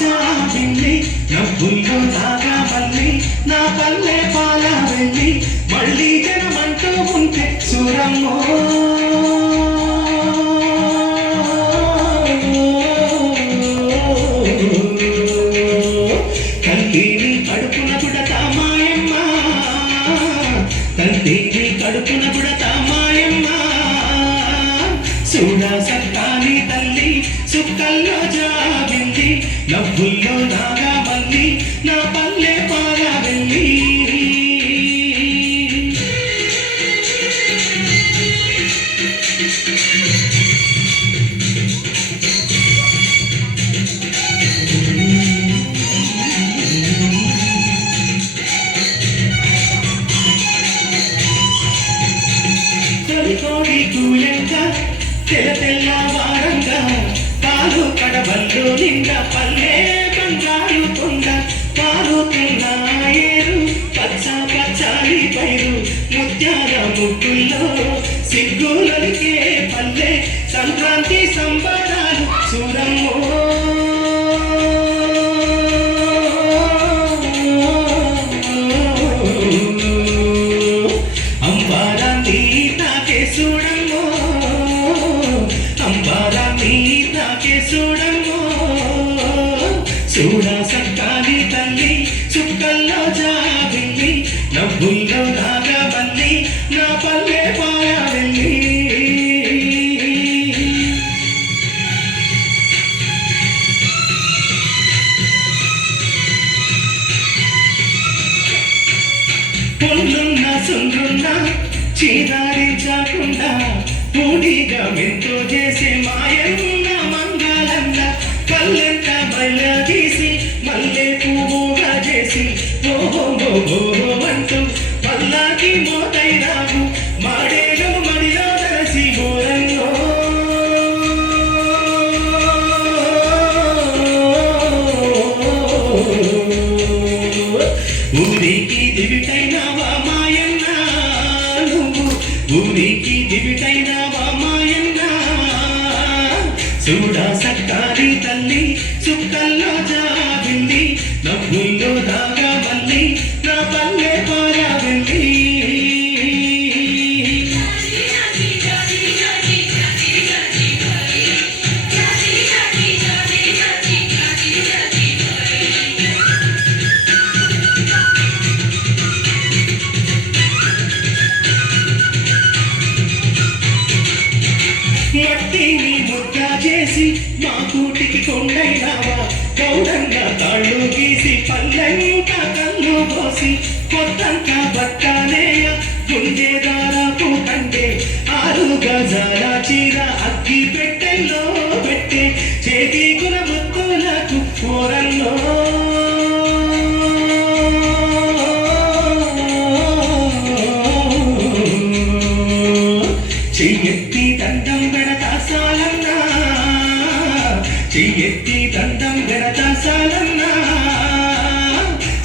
జాబిల్లి నవ్వుల్లో నాగా మళ్ళీ నా పల్లె పాల వెళ్ళి మళ్ళీ జనమంటూ ఉంటే సురమ్మో తల్లిని కడుపున పుడతా మాయమ్మ తల్లిని కడుపున పుడతా మాయమ్మ చూడా సక్కాని తల్లి సుక్కల్లో జాబిల్లి నవ్వుల్లో నాగా మళ్ళీ నా పల్లె పాల వెళ్ళి కోడి కూయంగా తెల్ల తెల్ల వారంగా పాలు కడవల్లో నిండా పల్లె బంగారు కొండ పారుతున్న ఏరు పచ్చ పచ్చాలి పైరు ముత్యాల ముగ్గుల్లో సిగ్గులకే పల్లె సంక్రాంతి సంబరాలు చూడమ్మో చూడమ్మో అంబారాన్ని తాకే చూడమ్మో చూడా సక్కాలి తల్లి చుక్కల్లో జాబిల్లి నవ్వుల్లో నాగా మళ్ళీ నా పల్లె పాయ వెళ్ళి పొల్లున్న సుండ్రున్నా చీరాడించకుండా పూడిగా మెంతో చేసే మాయన్న మంగళన్న పల్లెంత బయల తీసి మల్లె పువ్వుగా చేసి ఓహో ఓహో అంటూ పల్లాకి మోతైనావు మాడేలో మడిలో దరసి మోరన్నో ఊరికి దివిటైనావా మాయన్న ఊరికి దివిటైనావా మాయన్న చూడా సక్కారి తల్లి చుక్కల్లో జాబిల్లి నవ్వుల్లో దాగా మళ్ళీ నా పల్లె పాయ వెళ్ళి మట్టిని ముద్ద చేసి మా కూటికి కొండైనావా గౌడంగా తాళ్ళు గీసి పల్లెంట కళ్ళు పోసి కొత్తంత బట్టనేయ గుండె దారాపు కంటే 6 గజాల చీర అగ్గి పెట్టెల్లో పెట్టే చేతి కుల ముత్తులకు కూరల్లో చెయ్యెత్తి దండం పెడతా సాలన్నా చెయ్యెత్తి దండం పెడతా సాలన్నా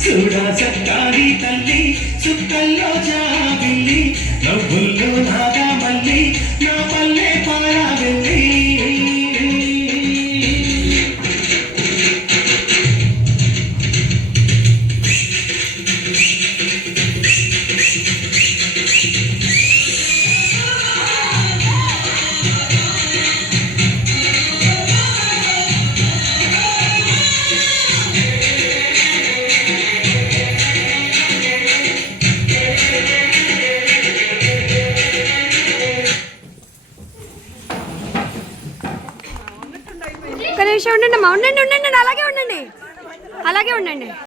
చూడా సక్కారి తల్లి చుక్కల్లో జాబిల్లి నవ్వుల్లో నాగా మళ్ళీ నా పల్లె పాయ వెళ్ళి ఒక్క నిమిషం ఉండండి, ఉండండి, అలాగే ఉండండి, అలాగే ఉండండి.